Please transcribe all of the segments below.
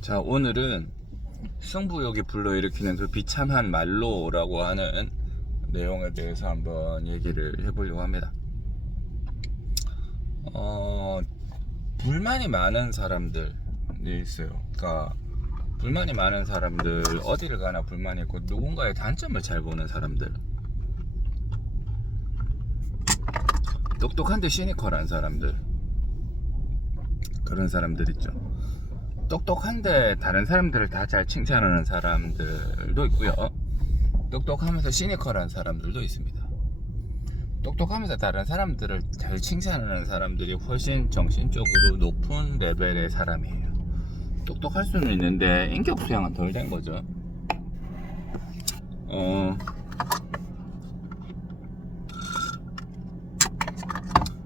자, 오늘은 승부욕이 불러일으키는 그 비참한 말로라고 하는 내용에 대해서 한번 얘기를 해보려고 합니다. 불만이 많은 사람들이 있어요. 그러니까 불만이 많은 사람들, 어디를 가나 불만이 있고 누군가의 단점을 잘 보는 사람들, 똑똑한데 시니컬한 사람들, 그런 사람들 있죠. 똑똑한데 다른 사람들을 다 잘 칭찬하는 사람들도 있고요. 똑똑하면서 시니컬한 사람들도 있습니다. 똑똑하면서 다른 사람들을 잘 칭찬하는 사람들이 훨씬 정신적으로 높은 레벨의 사람이에요. 똑똑할 수는 있는데 인격 수양은 덜 된 거죠.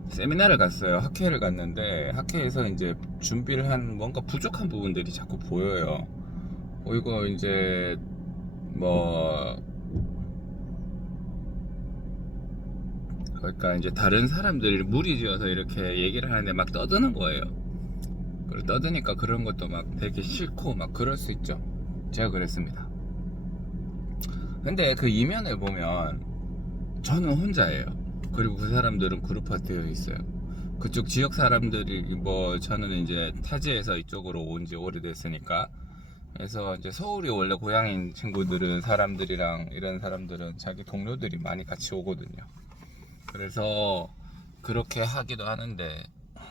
세미나를 갔어요. 학회를 갔는데 학회에서 이제 준비를 한 뭔가 부족한 부분들이 자꾸 보여요. 이거 이제 그러니까 이제 다른 사람들이 무리지어서 이렇게 얘기를 하는데 막 떠드는 거예요. 그리고 떠드니까 그런 것도 막 되게 싫고 막 그럴 수 있죠. 제가 그랬습니다. 근데 그 이면을 보면 저는 혼자예요. 그리고 그 사람들은 그룹화되어 있어요. 그쪽 지역 사람들이 저는 이제 타지에서 이쪽으로 온 지 오래됐으니까, 그래서 이제 서울이 원래 고향인 친구들은, 사람들이랑 이런 사람들은 자기 동료들이 많이 같이 오거든요. 그래서 그렇게 하기도 하는데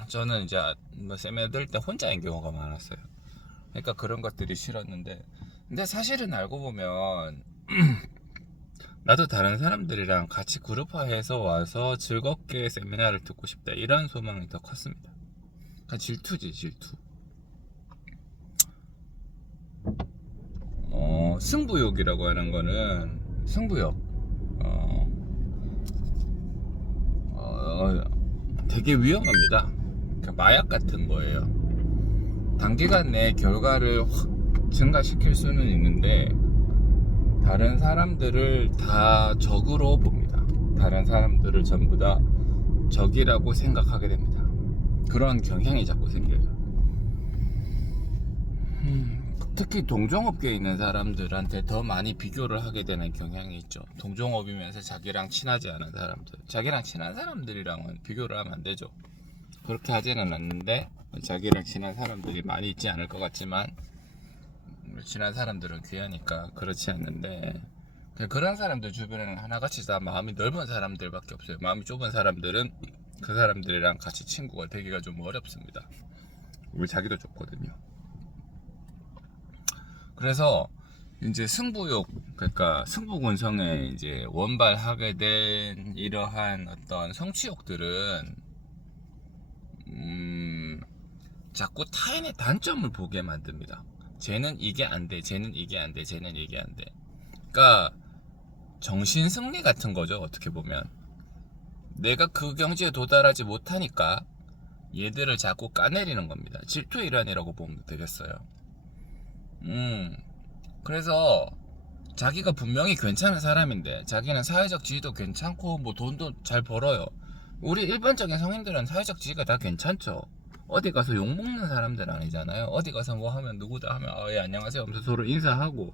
저는 이제 세미나 들 때 혼자인 경우가 많았어요. 그러니까 그런 것들이 싫었는데, 근데 사실은 알고 보면 나도 다른 사람들이랑 같이 그룹화해서 와서 즐겁게 세미나를 듣고 싶다, 이런 소망이 더 컸습니다. 그러니까 질투지, 질투. 승부욕이라고 하는 거는 승부욕. 되게 위험합니다. 그러니까 마약 같은 거예요. 단기간 내에 결과를 확 증가시킬 수는 있는데 다른 사람들을 다 적으로 봅니다. 다른 사람들을 전부 다 적이라고 생각하게 됩니다. 그런 경향이 자꾸 생겨요. 특히 동종업계에 있는 사람들한테 더 많이 비교를 하게 되는 경향이 있죠. 동종업이면서 자기랑 친하지 않은 사람들, 자기랑 친한 사람들이랑은 비교를 하면 안 되죠. 그렇게 하지는 않는데 자기랑 친한 사람들이 많이 있지 않을 것 같지만, 친한 사람들은 귀하니까 그렇지 않는데, 그런 사람들 주변에는 하나같이 다 마음이 넓은 사람들밖에 없어요. 마음이 좁은 사람들은 그 사람들이랑 같이 친구가 되기가 좀 어렵습니다. 우리 자기도 좁거든요. 그래서 이제 승부욕, 그러니까 승부군성에 이제 원발하게 된 이러한 어떤 성취욕들은 자꾸 타인의 단점을 보게 만듭니다. 쟤는 이게 안 돼, 쟤는 이게 안 돼, 쟤는 이게 안 돼. 그러니까 정신승리 같은 거죠. 어떻게 보면 내가 그 경지에 도달하지 못하니까 얘들을 자꾸 까내리는 겁니다. 질투의 일환이라고 보면 되겠어요. 그래서 자기가 분명히 괜찮은 사람인데, 자기는 사회적 지위도 괜찮고 돈도 잘 벌어요. 우리 일반적인 성인들은 사회적 지위가 다 괜찮죠. 어디 가서 욕먹는 사람들 아니잖아요. 어디 가서 뭐 하면 누구다 하면 예 안녕하세요 하면서 서로 인사하고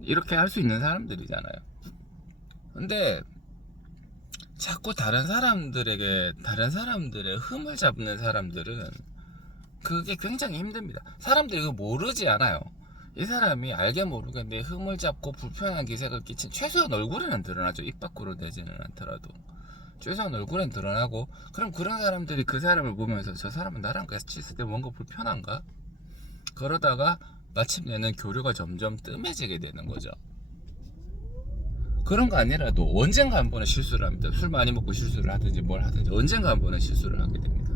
이렇게 할 수 있는 사람들이잖아요. 근데 자꾸 다른 사람들의 흠을 잡는 사람들은 그게 굉장히 힘듭니다. 사람들이 이거 모르지 않아요. 이 사람이 알게 모르게 내 흠을 잡고 불편한 기색을 끼친, 최소한 얼굴에는 드러나죠. 입 밖으로 내지는 않더라도 최소한 얼굴엔 드러나고, 그럼 그런 사람들이 그 사람을 보면서 저 사람은 나랑 같이 있을 때 뭔가 불편한가? 그러다가 마침내는 교류가 점점 뜸해지게 되는 거죠. 그런 거 아니라도 언젠가 한 번은 실수를 합니다. 술 많이 먹고 실수를 하든지 뭘 하든지 언젠가 한 번은 실수를 하게 됩니다.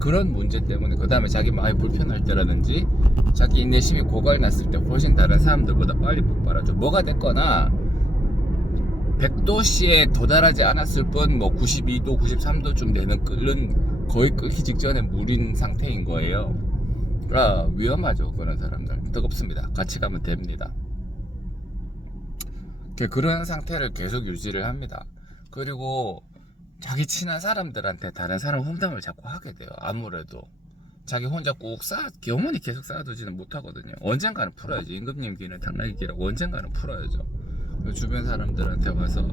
그런 문제 때문에 그 다음에 자기 마음이 불편할 때라든지 자기 인내심이 고갈났을 때 훨씬 다른 사람들보다 빨리 폭발하죠. 뭐가 됐거나 100도씨에 도달하지 않았을 뿐 92도 93도쯤 되는 거의 끓기 직전에 물인 상태인 거예요. 그러니까 위험하죠. 그런 사람들 뜨겁습니다. 같이 가면 됩니다. 그런 상태를 계속 유지를 합니다. 그리고 자기 친한 사람들한테 다른 사람 험담을 자꾸 하게 돼요. 아무래도 자기 혼자 꾹 영원히 계속 쌓아두지는 못하거든요. 언젠가는 풀어야지. 임금님기는 당나귀기라고 언젠가는 풀어야죠. 주변 사람들한테 와서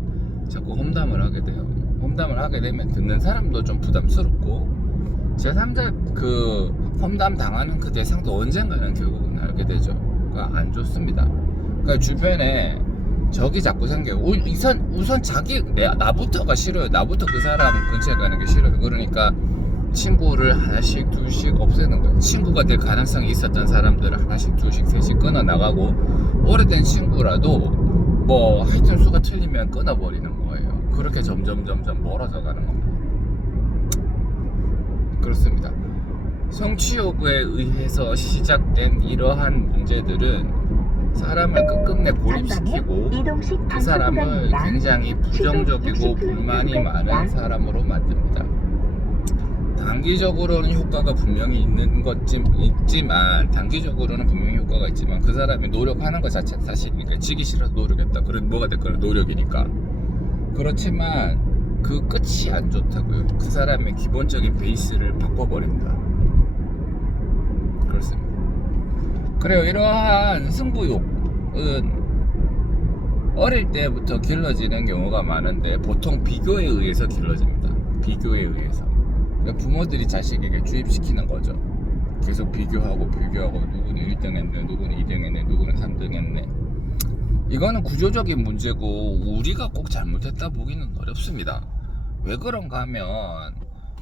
자꾸 험담을 하게 돼요. 험담을 하게 되면 듣는 사람도 좀 부담스럽고 제3자 그 험담 당하는 그 대상도 언젠가는 결국은 알게 되죠. 그러니까 안 좋습니다. 그러니까 주변에 적이 자꾸 생겨요. 우선 나부터가 싫어요. 나부터 그 사람 근처에 가는 게 싫어요. 그러니까 친구를 하나씩 둘씩 없애는 거예요. 친구가 될 가능성이 있었던 사람들을 하나씩 둘씩 셋씩 끊어 나가고 오래된 친구라도 뭐 하여튼 수가 틀리면 끊어버리는 거예요. 그렇게 점점 멀어져 가는 겁니다. 그렇습니다. 성취욕에 의해서 시작된 이러한 문제들은 사람을 끝끝내 고립시키고 그 사람을 굉장히 부정적이고 불만이 많은 사람으로 만듭니다. 단기적으로는 효과가 분명히 있지만 단기적으로는 분명히 효과가 있지만 그 사람이 노력하는 것 자체가 사실이니까 지기 싫어서 노력했다. 그래도 뭐가 됐거나 노력이니까. 그렇지만 그 끝이 안 좋다고요. 그 사람의 기본적인 베이스를 바꿔버린다. 그렇습니다. 그래요. 이러한 승부욕은 어릴 때부터 길러지는 경우가 많은데 보통 비교에 의해서 길러집니다. 비교에 의해서. 부모들이 자식에게 주입시키는 거죠. 계속 비교하고 누구는 1등 했네, 누구는 2등 했네, 누구는 3등 했네. 이거는 구조적인 문제고 우리가 꼭 잘못했다 보기는 어렵습니다. 왜 그런가 하면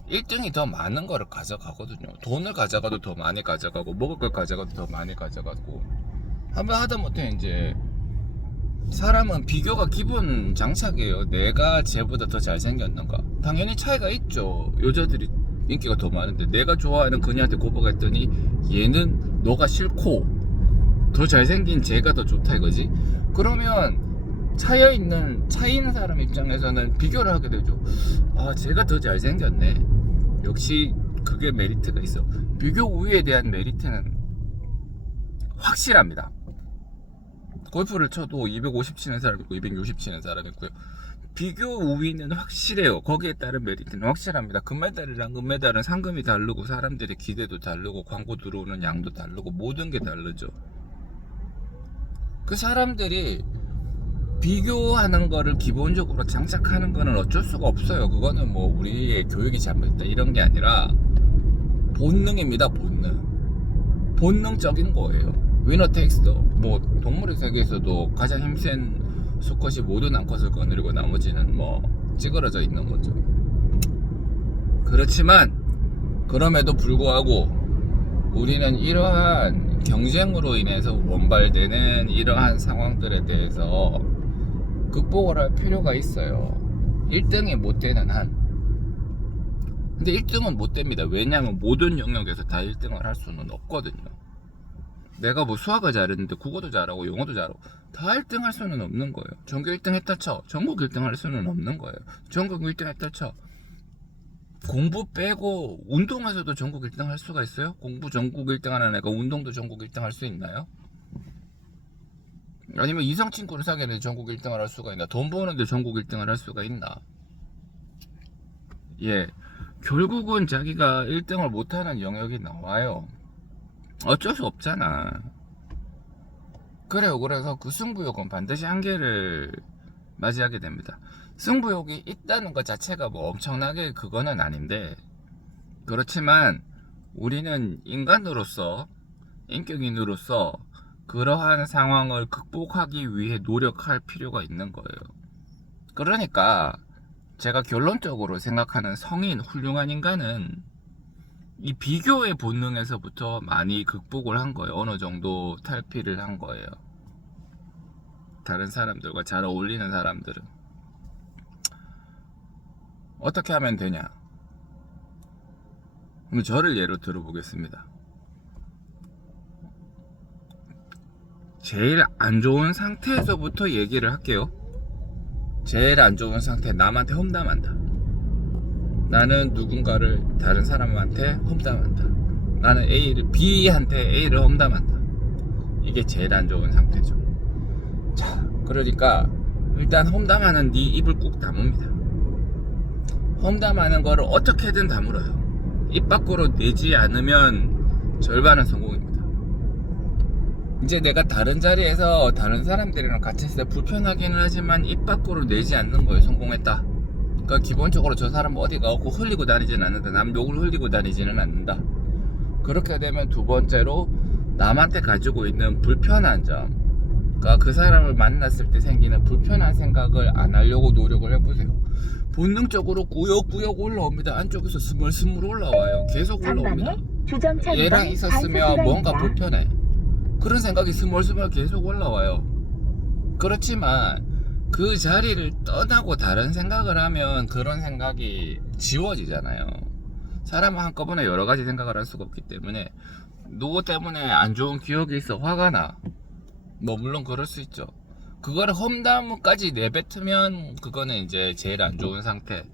1등이 더 많은 거를 가져가거든요. 돈을 가져가도 더 많이 가져가고 먹을 걸 가져가도 더 많이 가져가고 한번 하다못해 이제 사람은 비교가 기본 장착이에요. 내가 쟤보다 더 잘생겼는가? 당연히 차이가 있죠. 여자들이 인기가 더 많은데 내가 좋아하는 그녀한테 고백했더니 얘는 너가 싫고 더 잘생긴 쟤가 더 좋다 이거지. 그러면 차이 있는 사람 입장에서는 비교를 하게 되죠. 아, 쟤가 더 잘생겼네. 역시 그게 메리트가 있어. 비교 우위에 대한 메리트는 확실합니다. 골프를 쳐도 250 치는 사람 있고 260 치는 사람 있고요. 비교 우위는 확실해요. 거기에 따른 메리트는 확실합니다. 금메달이랑 은메달은 상금이 다르고 사람들의 기대도 다르고 광고 들어오는 양도 다르고 모든 게 다르죠. 그 사람들이 비교하는 거를 기본적으로 장착하는 거는 어쩔 수가 없어요. 그거는 뭐 우리의 교육이 잘못됐다 이런 게 아니라 본능입니다. 본능적인 거예요. 위너 텍스터. 뭐 동물의 세계에서도 가장 힘센 수컷이 모든 암컷을 거느리고 나머지는 뭐 찌그러져 있는 거죠. 그렇지만 그럼에도 불구하고 우리는 이러한 경쟁으로 인해서 원발되는 이러한 상황들에 대해서 극복을 할 필요가 있어요. 1등이 못 되는 한. 근데 1등은 못 됩니다. 왜냐하면 모든 영역에서 다 1등을 할 수는 없거든요. 내가 뭐 수학을 잘했는데 국어도 잘하고 영어도 잘하고 다 1등 할 수는 없는 거예요. 전교 1등 했다 쳐. 전국 1등 할 수는 없는 거예요. 전국 1등 했다 쳐. 공부 빼고 운동에서도 전국 1등 할 수가 있어요? 공부 전국 1등 하는 애가 운동도 전국 1등 할 수 있나요? 아니면 이성 친구를 사귀는데 전국 1등을 할 수가 있나? 돈 버는데 전국 1등을 할 수가 있나? 예, 결국은 자기가 1등을 못하는 영역이 나와요. 어쩔 수 없잖아. 그래요. 그래서 그 승부욕은 반드시 한계를 맞이하게 됩니다. 승부욕이 있다는 것 자체가 뭐 엄청나게 그거는 아닌데, 그렇지만 우리는 인간으로서, 인격인으로서 그러한 상황을 극복하기 위해 노력할 필요가 있는 거예요. 그러니까 제가 결론적으로 생각하는 성인, 훌륭한 인간은 이 비교의 본능에서부터 많이 극복을 한 거예요. 어느 정도 탈피를 한 거예요. 다른 사람들과 잘 어울리는 사람들은 어떻게 하면 되냐? 그럼 저를 예로 들어보겠습니다. 제일 안 좋은 상태에서부터 얘기를 할게요. 제일 안 좋은 상태, 남한테 험담한다. 나는 누군가를 다른 사람한테 험담한다. 나는 B한테 A를 험담한다. 이게 제일 안 좋은 상태죠. 자, 그러니까 일단 험담하는 네 입을 꾹 다뭅니다. 험담하는 거를 어떻게든 다물어요. 입 밖으로 내지 않으면 절반은 성공입니다. 이제 내가 다른 자리에서 다른 사람들이랑 같이 있을 때 불편하기는 하지만 입 밖으로 내지 않는 거에 성공했다. 그러니까 기본적으로 저 사람 어디 가고 흘리고 다니지는 않는다. 남 욕을 흘리고 다니지는 않는다. 그렇게 되면 두 번째로 남한테 가지고 있는 불편한 점, 그러니까 그 사람을 만났을 때 생기는 불편한 생각을 안 하려고 노력을 해보세요. 본능적으로 꾸역꾸역 올라옵니다. 안쪽에서 스물스물 올라와요. 계속 올라옵니다. 얘랑 있었으면 뭔가 불편해. 그런 생각이 스멀스멀 계속 올라와요. 그렇지만 그 자리를 떠나고 다른 생각을 하면 그런 생각이 지워지잖아요. 사람은 한꺼번에 여러 가지 생각을 할 수가 없기 때문에 누구 때문에 안 좋은 기억이 있어 화가 나. 뭐 물론 그럴 수 있죠. 그거를 험담까지 내뱉으면 그거는 이제 제일 안 좋은 상태.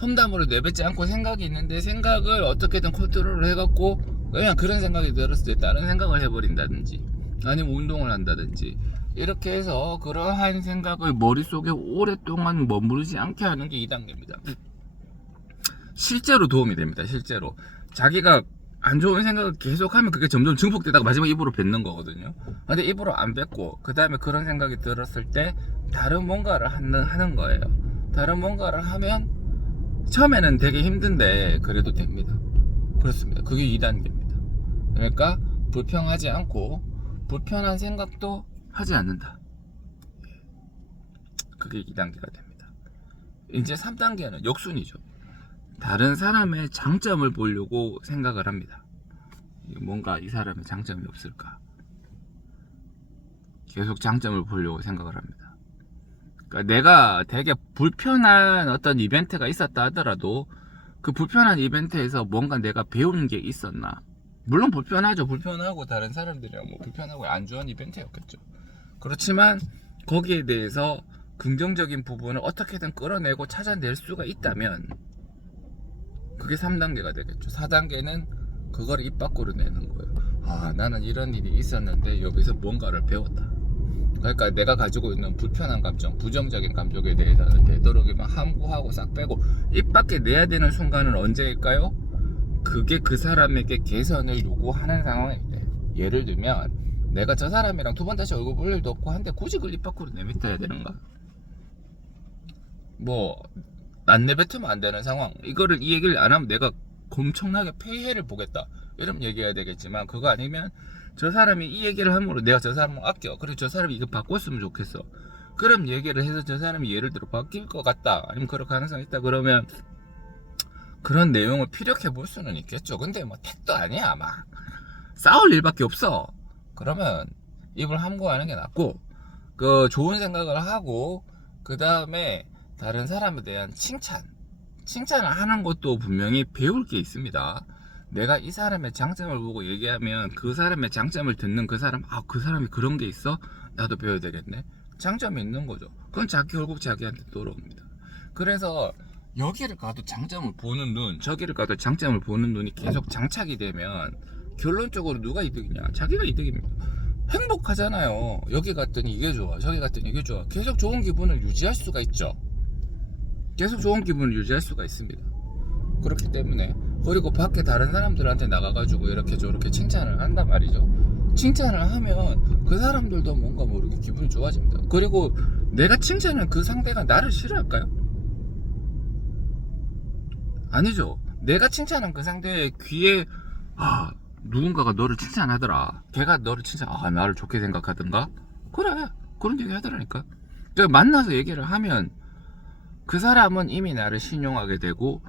험담으로 내뱉지 않고 생각이 있는데 생각을 어떻게든 컨트롤을 해갖고 그냥 그런 생각이 들었을 때 다른 생각을 해버린다든지 아니면 운동을 한다든지 이렇게 해서 그러한 생각을 머릿속에 오랫동안 머무르지 않게 하는 게 2단계입니다. 실제로 도움이 됩니다. 실제로 자기가 안 좋은 생각을 계속하면 그게 점점 증폭되다가 마지막 입으로 뱉는 거거든요. 근데 입으로 안 뱉고 그 다음에 그런 생각이 들었을 때 다른 뭔가를 하는 거예요. 다른 뭔가를 하면 처음에는 되게 힘든데 그래도 됩니다. 그렇습니다. 그게 2단계입니다. 그러니까 불평하지 않고 불편한 생각도 하지 않는다. 그게 2단계가 됩니다. 이제 3단계는 역순이죠. 다른 사람의 장점을 보려고 생각을 합니다. 뭔가 이 사람의 장점이 없을까? 계속 장점을 보려고 생각을 합니다. 그러니까 내가 되게 불편한 어떤 이벤트가 있었다 하더라도 그 불편한 이벤트에서 뭔가 내가 배운 게 있었나? 물론 불편하죠. 불편하고 다른 사람들이랑 뭐 불편하고 안 좋은 이벤트였겠죠. 그렇지만 거기에 대해서 긍정적인 부분을 어떻게든 끌어내고 찾아낼 수가 있다면 그게 3단계가 되겠죠. 4단계는 그걸 입 밖으로 내는 거예요. 아, 나는 이런 일이 있었는데 여기서 뭔가를 배웠다. 그러니까 내가 가지고 있는 불편한 감정, 부정적인 감정에 대해서는 되도록이면 함구하고 싹 빼고 입 밖에 내야 되는 순간은 언제일까요? 그게 그 사람에게 개선을 요구하는 상황일 때. 예를 들면 내가 저 사람이랑 두 번 다시 얼굴 볼 일도 없고 한데 굳이 그걸 입 밖으로 내뱉어야 되는가? 뭐 안 내뱉으면 안 되는 상황. 이거를 이 얘기를 안 하면 내가 엄청나게 폐해를 보겠다. 이런 얘기해야 되겠지만 그거 아니면 저 사람이 이 얘기를 함으로 내가 저 사람을 아껴. 그리고 저 사람이 이거 바꿨으면 좋겠어. 그럼 얘기를 해서 저 사람이 예를 들어 바뀔 것 같다. 아니면 그럴 가능성이 있다. 그러면 그런 내용을 피력해 볼 수는 있겠죠. 근데 뭐 택도 아니야. 막 싸울 일밖에 없어. 그러면 입을 함구하는 게 낫고 그 좋은 생각을 하고 그 다음에 다른 사람에 대한 칭찬을 하는 것도 분명히 배울 게 있습니다. 내가 이 사람의 장점을 보고 얘기하면 그 사람의 장점을 듣는 그 사람, 아, 그 사람이 그런 게 있어? 나도 배워야 되겠네. 장점이 있는 거죠. 그건 결국 자기한테 돌아옵니다. 그래서 여기를 가도 장점을 보는 눈, 저기를 가도 장점을 보는 눈이 계속 장착이 되면 결론적으로 누가 이득이냐? 자기가 이득입니다. 행복하잖아요. 여기 갔더니 이게 좋아, 저기 갔더니 이게 좋아. 계속 좋은 기분을 유지할 수가 있죠. 계속 좋은 기분을 유지할 수가 있습니다. 그렇기 때문에 그리고 밖에 다른 사람들한테 나가가지고 이렇게 저렇게 칭찬을 한단 말이죠. 칭찬을 하면 그 사람들도 뭔가 모르게 기분이 좋아집니다. 그리고 내가 칭찬한 그 상대가 나를 싫어할까요? 아니죠. 내가 칭찬한 그 상대의 귀에 아, 누군가가 너를 칭찬하더라. 걔가 너를 나를 좋게 생각하던가? 그래, 그런 얘기 하더라니까. 그러니까 만나서 얘기를 하면 그 사람은 이미 나를 신용하게 되고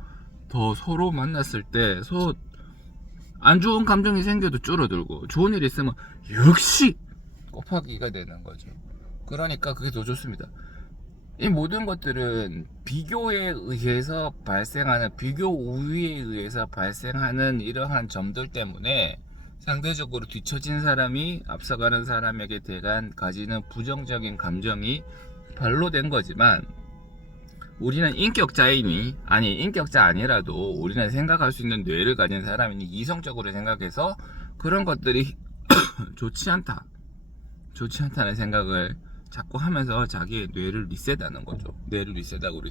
더 서로 만났을 때 서로 안 좋은 감정이 생겨도 줄어들고 좋은 일이 있으면 역시 곱하기가 되는 거죠. 그러니까 그게 더 좋습니다. 이 모든 것들은 비교에 의해서 발생하는 비교 우위에 의해서 발생하는 이러한 점들 때문에 상대적으로 뒤처진 사람이 앞서가는 사람에게 대한 가지는 부정적인 감정이 발로된 거지만 우리는 인격자이니 아니 인격자 아니라도 우리는 생각할 수 있는 뇌를 가진 사람이니 이성적으로 생각해서 그런 것들이 좋지 않다는 생각을 자꾸 하면서 자기의 뇌를 리셋하는 거죠. 뇌를 리셋하고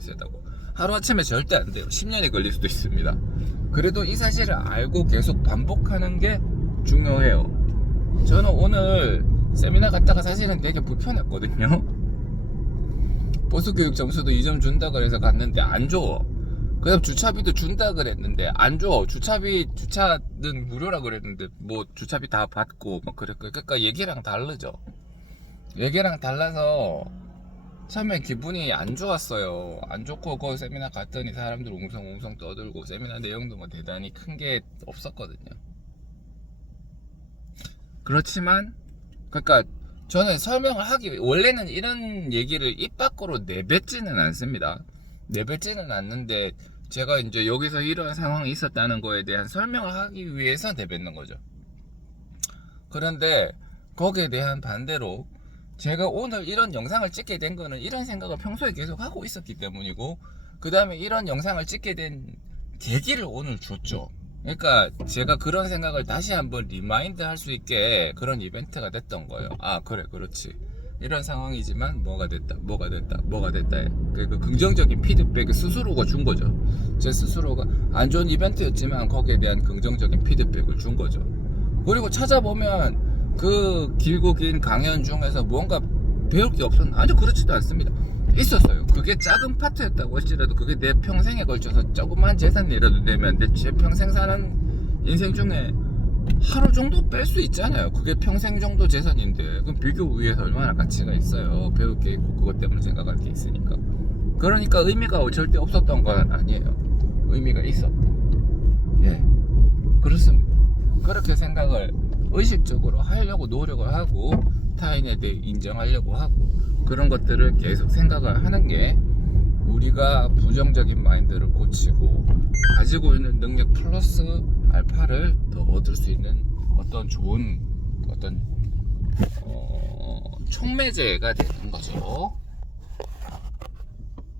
하루아침에 절대 안 돼요. 10년이 걸릴 수도 있습니다. 그래도 이 사실을 알고 계속 반복하는 게 중요해요. 저는 오늘 세미나 갔다가 사실은 되게 불편했거든요. 보수교육 점수도 2점 준다 그래서 갔는데 안 줘. 그 다음 주차비도 준다 그랬는데 안 줘. 주차는 무료라 그랬는데 뭐 주차비 다 받고 막 그랬고, 그러니까 얘기랑 다르죠. 얘기랑 달라서 처음에 기분이 안 좋았어요. 안 좋고 그 세미나 갔더니 사람들 웅성웅성 떠들고 세미나 내용도 뭐 대단히 큰 게 없었거든요. 그렇지만 그러니까 저는 설명을 하기 원래는 이런 얘기를 입 밖으로 내뱉지는 않습니다. 내뱉지는 않는데 제가 이제 여기서 이런 상황이 있었다는 거에 대한 설명을 하기 위해서 내뱉는 거죠. 그런데 거기에 대한 반대로 제가 오늘 이런 영상을 찍게 된 거는 이런 생각을 평소에 계속 하고 있었기 때문이고, 그 다음에 이런 영상을 찍게 된 계기를 오늘 줬죠. 그러니까 제가 그런 생각을 다시 한번 리마인드 할 수 있게 그런 이벤트가 됐던 거예요. 아 그래 그렇지, 이런 상황이지만 뭐가 됐다 그 긍정적인 피드백을 스스로가 준 거죠. 제 스스로가 안 좋은 이벤트였지만 거기에 대한 긍정적인 피드백을 준 거죠. 그리고 찾아보면 그 길고 긴 강연 중에서 뭔가 배울 게 없었나? 아니요, 그렇지도 않습니다. 있었어요. 그게 작은 파트였다고 할지라도 그게 내 평생에 걸쳐서 조그만 재산이라도 되면 제 평생 사는 인생 중에 하루 정도 뺄 수 있잖아요. 그게 평생 정도 재산인데 그럼 비교 위에서 얼마나 가치가 있어요. 배울 게 있고 그것 때문에 생각할 게 있으니까. 그러니까 의미가 절대 없었던 건 아니에요. 의미가 있었다. 예, 그렇습니다. 그렇게 생각을 의식적으로 하려고 노력을 하고 타인에 대해 인정하려고 하고 그런 것들을 계속 생각을 하는 게 우리가 부정적인 마인드를 고치고 가지고 있는 능력 플러스 알파를 더 얻을 수 있는 어떤 좋은 어떤 촉매제가 되는 거죠.